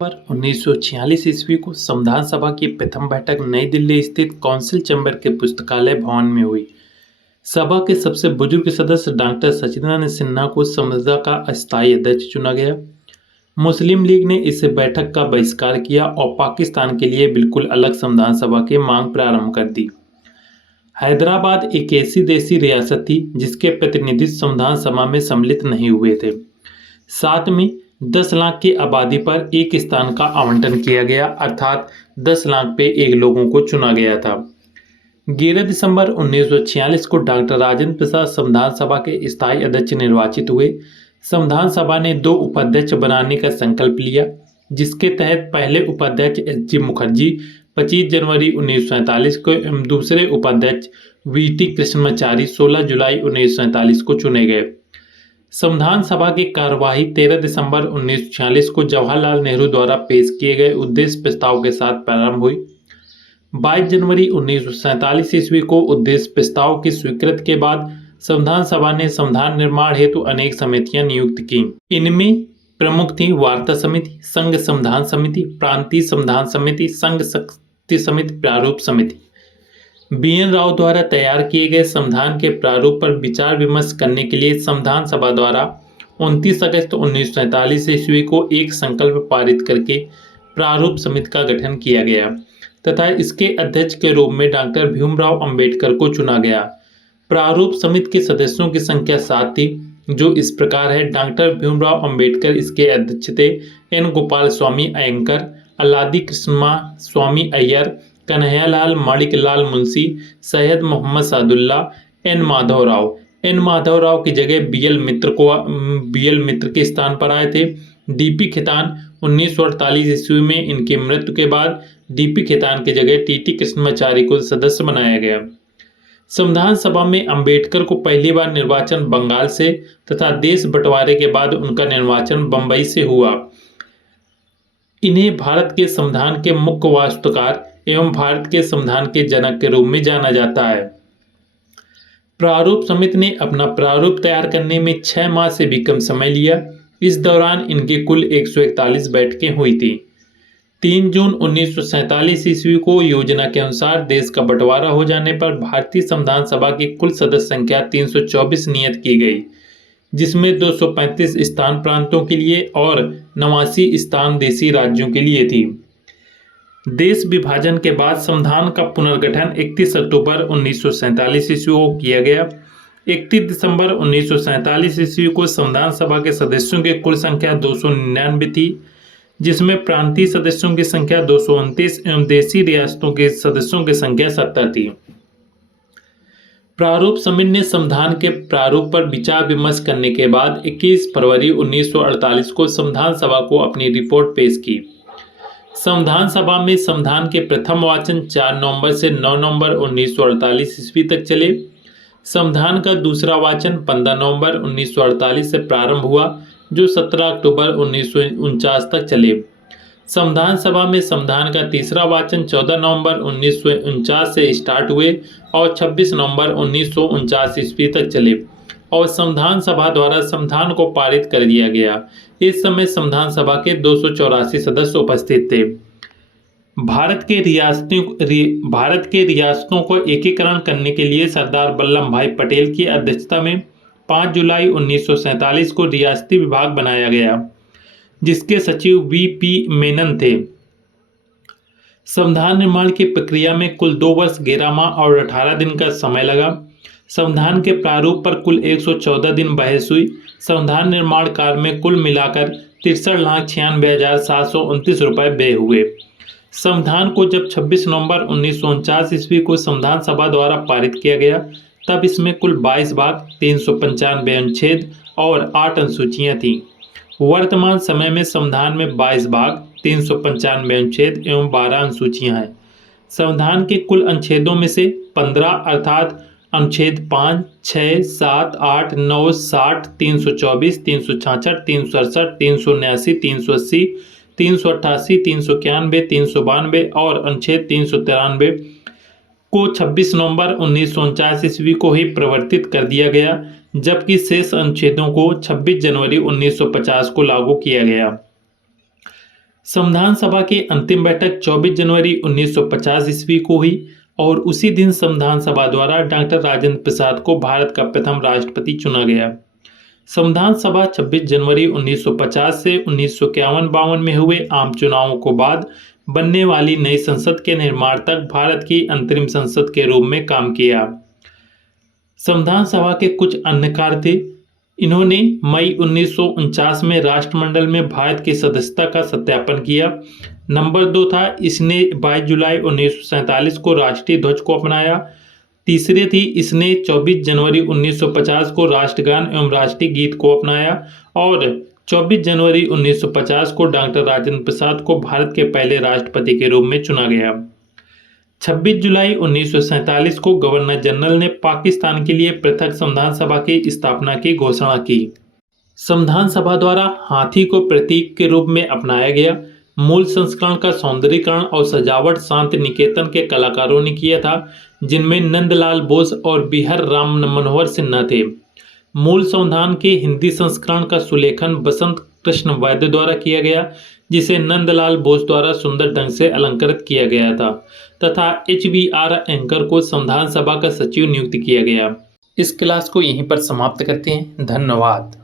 पर 1946 ईस्वी को संविधान सभा की प्रथम बैठक नई दिल्ली स्थित कौंसिल चैम्बर के पुस्तकालय भवन में हुई। सभा के सबसे बुजुर्ग सदस्य डॉक्टर सचिदानंद सिन्हा को संसद का अस्थायी अध्यक्ष चुना गया। मुस्लिम लीग ने इस बैठक का बहिष्कार किया और पाकिस्तान के लिए बिल्कुल अलग संविधान सभा की मांग प्रारंभ कर दी। हैदराबाद एक ऐसी देसी रियासत थी जिसके प्रतिनिधि संविधान सभा में सम्मिलित नहीं हुए थे। साथ में 10 लाख की आबादी पर एक स्थान का आवंटन किया गया, अर्थात 10 लाख पे एक लोगों को चुना गया था। 11 दिसंबर 1946 को डॉक्टर राजेंद्र प्रसाद संविधान सभा के स्थायी अध्यक्ष निर्वाचित हुए। संविधान सभा ने 2 उपाध्यक्ष बनाने का संकल्प लिया, जिसके तहत पहले उपाध्यक्ष एच.जी. मुखर्जी 25 जनवरी 1947 को एवं दूसरे उपाध्यक्ष वी.टी. कृष्णमाचारी 16 जुलाई 1947 को चुने गए। संविधान सभा की कार्यवाही 13 दिसंबर 1946 को जवाहरलाल नेहरू द्वारा पेश किए गए उद्देश्य प्रस्ताव के साथ प्रारंभ हुई। 22 जनवरी 1947 ईस्वी को उद्देश्य प्रस्ताव की स्वीकृति के बाद संविधान सभा ने संविधान निर्माण हेतु अनेक समितियां नियुक्त की। इनमें प्रमुख थी वार्ता समिति, संघ संविधान समिति, प्रांतीय संविधान समिति, संघ शक्ति समिति, प्रारूप समिति। बी.एन. राव द्वारा तैयार किए गए संविधान के प्रारूप पर विचार विमर्श करने के लिए संविधान सभा द्वारा 29 अगस्त 1947 ईस्वी को एक संकल्प पारित करके प्रारूप समिति का गठन किया गया तथा इसके अध्यक्ष के रूप में डॉक्टर भीमराव अंबेडकर को चुना गया। प्रारूप समिति के सदस्यों की संख्या 7 थी, जो इस प्रकार है। डॉक्टर भीमराव अंबेडकर इसके अध्यक्ष थे। एन. गोपाल स्वामी अयंकर, अल्लादी कृष्णमा स्वामी अय्यर, कन्हैयालाल माणिकलाल मुंशी, सैयद मोहम्मद सादुल्ला, एन. माधव राव की जगह बी.एल. मित्र के स्थान पर आए थे। डी.पी. खेतान 1948 ईस्वी में इनकी मृत्यु के बाद डी.पी. खेतान की जगह टी.टी. कृष्णमाचारी को सदस्य बनाया गया। संविधान सभा में अंबेडकर को पहली बार निर्वाचन बंगाल से तथा देश बंटवारे के बाद उनका निर्वाचन बंबई से हुआ। इन्हें भारत के संविधान के मुख्य वास्तुकार एवं भारत के संविधान के जनक के रूप में जाना जाता है। प्रारूप समिति ने अपना प्रारूप तैयार करने में 6 माह से भी कम समय लिया। इस दौरान इनकी कुल 141 बैठकें हुई थी। 3 जून 1947 ईस्वी को योजना के अनुसार देश का बंटवारा हो जाने पर भारतीय संविधान सभा की कुल सदस्य संख्या 324 नियत की गई, जिसमें 235 स्थान प्रांतों के लिए और 89 स्थान देशी राज्यों के लिए थी। देश विभाजन के बाद संविधान का पुनर्गठन 31 अक्टूबर 1947 ईस्वी को किया गया। 31 दिसंबर 1947 ईस्वी को संविधान सभा के सदस्यों की कुल संख्या 299 थी, जिसमें प्रांतीय सदस्यों की संख्या 229 एवं देशी रियासतों के सदस्यों की संख्या 70 थी। प्रारूप समिति ने संविधान के प्रारूप पर विचार विमर्श करने के बाद 21 फरवरी 1948 को संविधान सभा को अपनी रिपोर्ट पेश की। संविधान सभा में संविधान के प्रथम वाचन 4 नवंबर से 9 नवंबर 1948 ईस्वी तक चले। संविधान का दूसरा वाचन 15 नवंबर 1948 से प्रारंभ हुआ, जो 17 अक्टूबर 1949 तक चले। संविधान सभा में संविधान का तीसरा वाचन 14 नवंबर 1949 से स्टार्ट हुए और 26 नवंबर 1949 ईस्वी तक चले और संविधान सभा द्वारा संविधान को पारित कर दिया गया। इस समय संविधान सभा के 284 सदस्य उपस्थित थे। भारत के रियासतों को एकीकरण करने के लिए सरदार वल्लभ भाई पटेल की अध्यक्षता में 5 जुलाई 1947 को रियासती विभाग बनाया गया, जिसके सचिव वी.पी. मेनन थे। संविधान निर्माण की प्रक्रिया में कुल 2 वर्ष 11 माह और 18 दिन का समय लगा। संविधान के प्रारूप पर कुल 114 दिन बहस हुई। संविधान निर्माण कार्य में कुल मिलाकर 63,96,729 रुपये व्यय हुए। संविधान को जब 26 नवंबर 1949 ईस्वी को संविधान सभा द्वारा पारित किया गया, तब इसमें कुल 22 भाग, 395 अनुच्छेद और 8 अनुसूचियां थीं। वर्तमान समय में संविधान में 22 भाग, 395 अनुच्छेद एवं 12 अनुसूचियां हैं। संविधान के कुल अनुच्छेदों में से 15 अर्थात अनुच्छेद 5, 6, 7, 8, 9, 60, 324, 366, 367, 379, 380, 388, 391, 392 और अनुच्छेद 393 को 26 नवंबर 1949 ईस्वी को ही प्रवर्तित कर दिया गया, जबकि शेष अनुच्छेदों को 26 जनवरी 1950 को लागू किया गया। संविधान सभा की अंतिम बैठक 24 जनवरी 1950 ईस्वी को हुई और उसी दिन संविधान सभा द्वारा डॉक्टर राजेंद्र प्रसाद को भारत का प्रथम राष्ट्रपति चुना गया। संविधान सभा 26 जनवरी 1950 से 1951-52 में हुए आम चुनावों को बाद बनने वाली नई संसद के निर्माण तक भारत की अंतरिम संसद के रूप में काम किया। संविधान सभा के कुछ अन्य कार्य थे। इन्होंने मई 1949 में राष्ट्रमंडल में भारत की सदस्यता का सत्यापन किया। नंबर 2 था, इसने 22 जुलाई 1947 को राष्ट्रीय ध्वज को अपनाया। तीसरे थी, इसने 24 जनवरी 1950 को राष्ट्रगान एवं राष्ट्रीय गीत को अपनाया और 24 जनवरी 1950 को डॉक्टर राजेंद्र प्रसाद को भारत के पहले राष्ट्रपति के रूप में चुना गया। 26 जुलाई 1947 को गवर्नर जनरल ने पाकिस्तान के लिए पृथक संविधान सभा की स्थापना की घोषणा की। संविधान सभा द्वारा हाथी को प्रतीक के रूप में अपनाया गया। मूल संस्करण का सौंदर्यीकरण और सजावट शांति निकेतन के कलाकारों ने किया था, जिनमें नंदलाल बोस और बिहार राम मनोहर सिन्हा थे। मूल संविधान के हिंदी संस्करण का सुलेखन बसंत कृष्ण वैद्य द्वारा किया गया, जिसे नंदलाल बोस द्वारा सुंदर ढंग से अलंकृत किया गया था तथा HBR एंकर को संविधान सभा का सचिव नियुक्त किया गया। इस क्लास को यहीं पर समाप्त करते हैं। धन्यवाद।